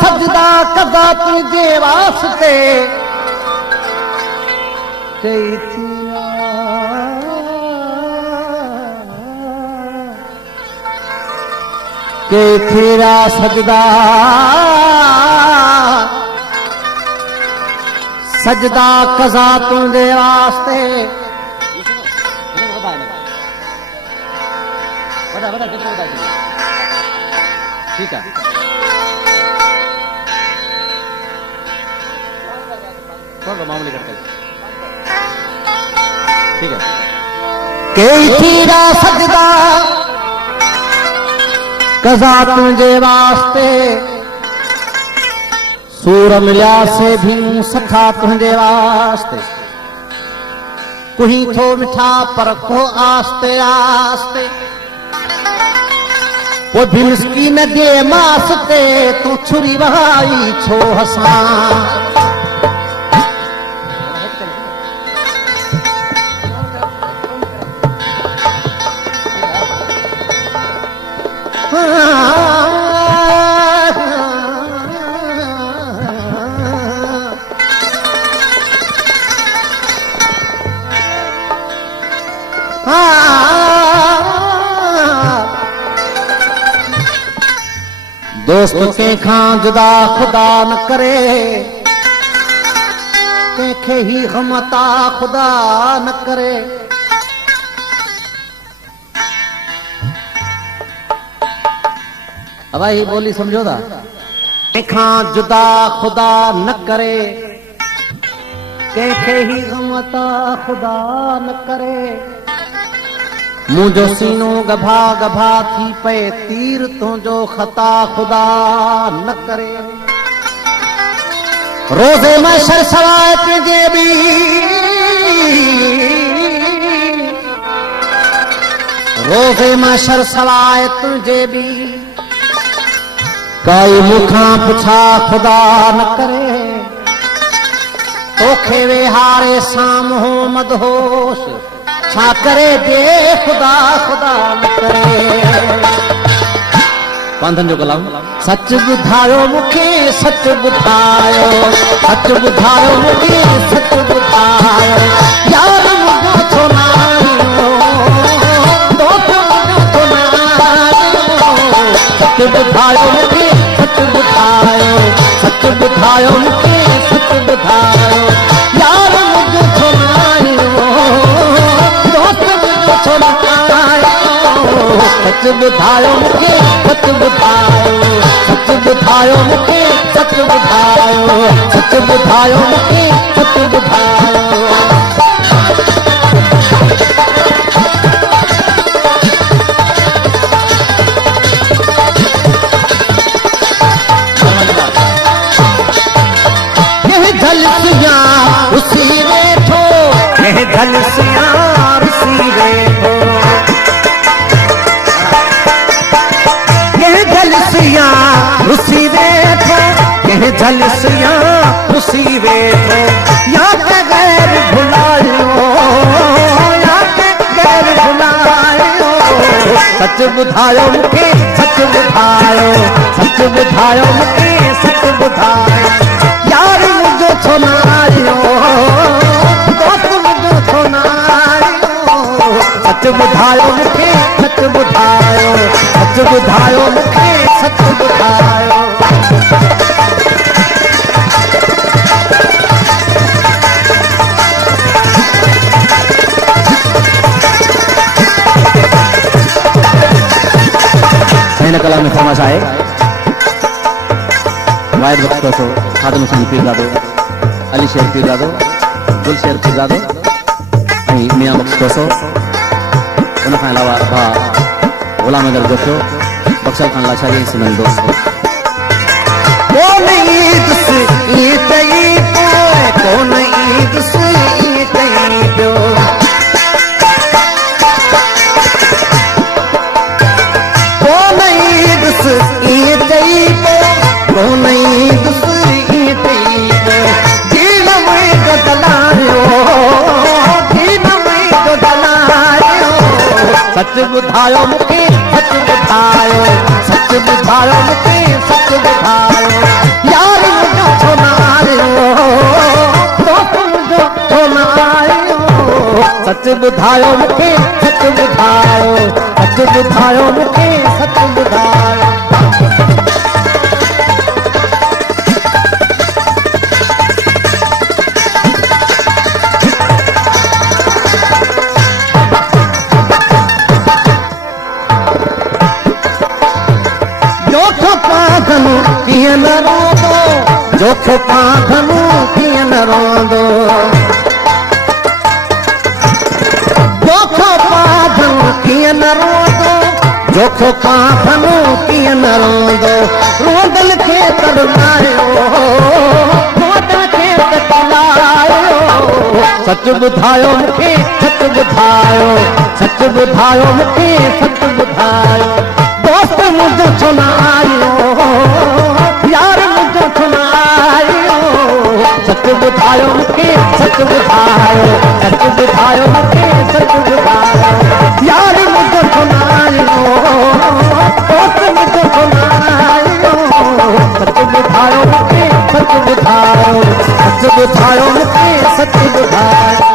सजदा कदा तुझे वास्ते के तेरा सजदा सजदा कजा तुझे वास्ते ठीक है मामूली करते ठीक है के तेरा सजदा कजा तुझे वास्ते सूर मिलिया से भी सखा तुझे वास्ते कुही थो मिठा पर को आस्ते आस्ते वो भी मिस्कीन दे मासते तू छुरी बहाई छो हसा दोस्त के खां जुदा खुदा न करे कंहिंखे ही गमता खुदा न करे अब भाई बोली समझो था खां जुदा खुदा न करे कंहिंखे ही गमता खुदा न करे मुझो सीनो गभा गभा थी पे तीर तुझो खता खुदा न करे रोजे में शर सवाए तुझे भी रोजे में शर सवाए तुझे भी काई मुखा पुछा खुदा न करे तोखे वे हारे साम हो मदहोश छा करे दे खुदा खुदा न करे पांधन जो कलाम सच बुधायो मुखे सच बुधायो मुखे सच बुधायो यार मुझो छो नायो दोस्त मुझो छो नायो सच बुधायो मुखे सच बुधायो मुखे सच बुधायो यार मुझो छो नायो सच बुधायो मुखे सच बुधायो मुखे सच बुधायो मुखे सच बुधायो यह झलसियां उसी बैठो यह झलसियां उसी बैठो उसी बैठो कह झलसियां उसी बैठो या के गैर भुलायो या के गैर भुलायो सच बुधायो मुखे सच बुधायो मुखे सच बुधायो यार मुझो छो नायो दोस्त मुझो छो नायो सच बुधायो मुखे सच बुधायो मुखे सच बुधायो हिन कला में फरमाश आहे वाहिद वक्त सो खादम हुसैन पीरजादो अली शेर पीरजादो गुल शेर पीरजादो ऐं मियां बख्श कोसो उन खां अलावा भाउ गुलाम अगर जोखियो बख्शल खान लाशारी सिमन दोस्त कौन ईद से ईद कौन ईद से ईद कौन ईद से ईद कौन ईद से ईद दीन में गदलायो सच बुधायो मुखे सच बुधायो मुखे सच बुधायो सच ॿुधायो मूंखे सच ॿुधायो सच ॿुधायो मूंखे सच ॿुधायो कीअं न रोंदो जोख पाधनू कीअं न रोंदो जोख पाधनू कीअं न रोंदो जोख पाधनू कीअं न रोंदो रोंदल खे तड़पायो रोंदल खे तड़पायो सच ॿुधायो मूंखे सच ॿुधायो सच ॿुधायो मूंखे सच ॿुधायो दोस्त मुंहिंजो छो न आयो यार मुंहिंजो छो न आयो सच ॿुधायो मूंखे सच ॿुधायो सच ॿुधायो मूंखे सच ॿुधायो यार मुंहिंजो छो न आयो दोस्त मुंहिंजो छो न आयो सच ॿुधायो मूंखे सच ॿुधायो सच ॿुधायो मूंखे सच ॿुधायो